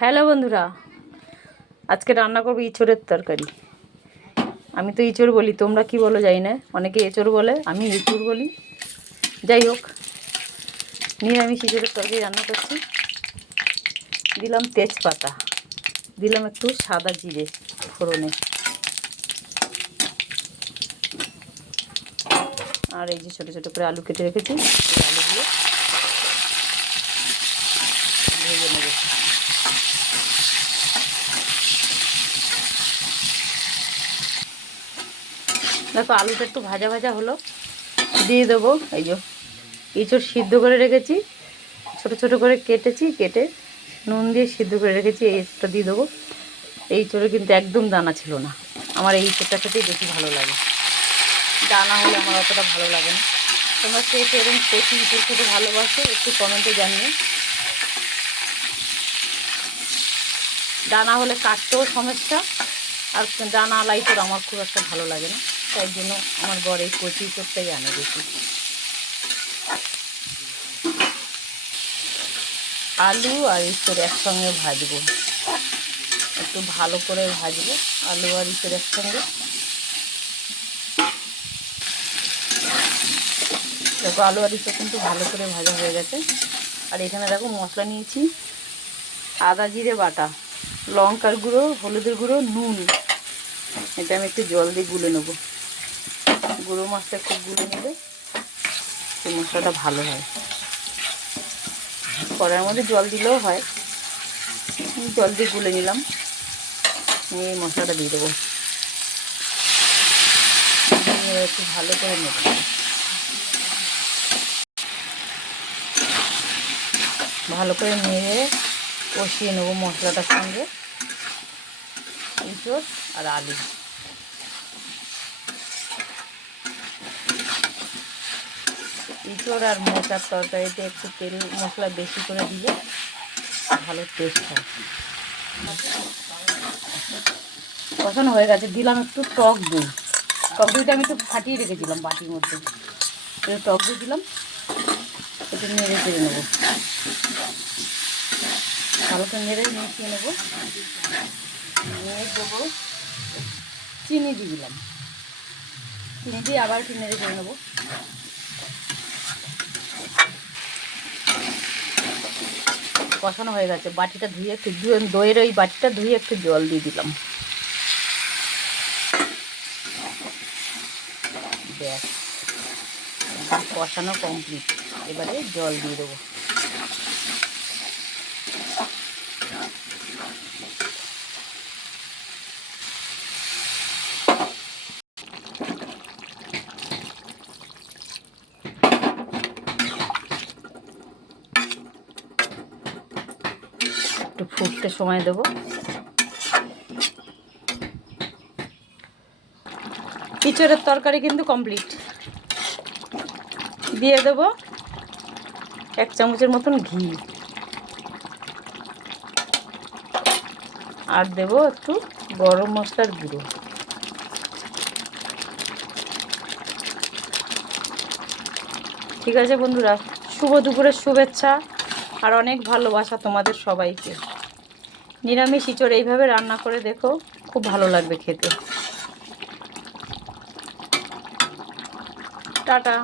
Hello বন্ধুরা, আজকে রান্না করবো ইঁচড়ের তরকারি। আমি তো ইঁচড় বলি, তোমরা কি বলো জানি না। অনেকে এঁচড় বলে, আমি ইঁচড় বলি। যাই হোক, নিরামিষ ইঁচড়ের তরকারি রান্না করছি। দিলাম তেজপাতা, দিলাম একটু সাদা জিরে ফোড়নে, আর এই যে ছোটো ছোটো করে আলু কেটে রেখেছি, এই আলুগুলো ভেজে নেব। দেখো আলুটা একটু ভাজা ভাজা হলো, দিয়ে দেবো এই যে ইঁচড় সিদ্ধ করে রেখেছি, ছোট ছোট করে কেটে নুন দিয়ে সিদ্ধ করে রেখেছি, এই ইঁচড়টা দিয়ে দেবো। এই ইঁচড়ে কিন্তু একদম দানা ছিল না, আমার এই ইঁচড়টা খেতেই বেশি ভালো লাগে। দানা হলে আমার অতটা ভালো লাগে না। তোমরা কে এরকম কচি ইঁচড় খেতে ভালোবাসো একটু কমেন্টে জানিয়ে। দানা হলে কাটতেও সমস্যা, আর দানা ইঁচড় আমার খুব একটা ভালো লাগে না, তাই জন্য আমার বর এই কচি ইঁচড়টাই আনে বেশি। আলু আর ইঁচড় একসঙ্গে ভাজবো, একটু ভালো করে ভাজবো আলু আর ইঁচড় একসঙ্গে। দেখো আলু আর ইঁচড় কিন্তু ভালো করে ভাজা হয়ে গেছে। আর এখানে দেখো মশলা নিয়েছি, আদা জিরে বাটা, লঙ্কার গুঁড়ো, হলুদের গুঁড়ো, নুন। এটা আমি একটু জল দিয়ে গুলে নেবো। গুঁড়ো মাছটা একটু গুলে নিলে সেই মশলাটা ভালো হয়। কড়াইয়ের মধ্যে জল দিলেও হয়, জল দিয়ে গুলে নিলাম, নিয়ে এই মশলাটা দিয়ে দেবো। একটু ভালো করে নেব, ভালো করে নেড়ে কষিয়ে নেবো মশলাটার সঙ্গে ইঁচড় আর আলু। ইঁচড় আর মোচার তরকারিতে একটু তেল মশলা বেশি করে দিলে ভালো টেস্ট হয়। কষানো হয়ে গেছে, দিলাম একটু টক দই। টক দইটা আমি একটু ফাটিয়ে রেখেছিলাম বাটির মধ্যে, টক দই দিলাম, একটু নেড়ে চেড়ে নেবো, ভালো করে নেড়ে মিশিয়ে নেবো। নিয়ে দেবো চিনি দিয়ে দিলাম, চিনি দিয়ে আবার একটু নেড়ে চেড়ে নেবো। কষানো হয়ে গেছে, বাটিটা ধুয়ে একটু দইয়ের ওই বাটিটা ধুয়ে একটু জল দিয়ে দিলাম। ব্যাস, কষানো কমপ্লিট। এবারে জল দিয়ে দেবো। একটু ফুটতে সময় দেবো। ইঁচড়ের তরকারি কিন্তু কমপ্লিট। দিয়ে দেবো 1 চামচের মতন ঘি, আর দেবো একটু গরম মশলার গুঁড়ো। ঠিক আছে বন্ধুরা, শুভ দুপুরের শুভেচ্ছা আর অনেক ভালোবাসা তোমাদের সবাইকে। নিরামিষ ইঁচড় এইভাবে রান্না করে দেখো, খুব ভালো লাগবে খেতে। টাটা।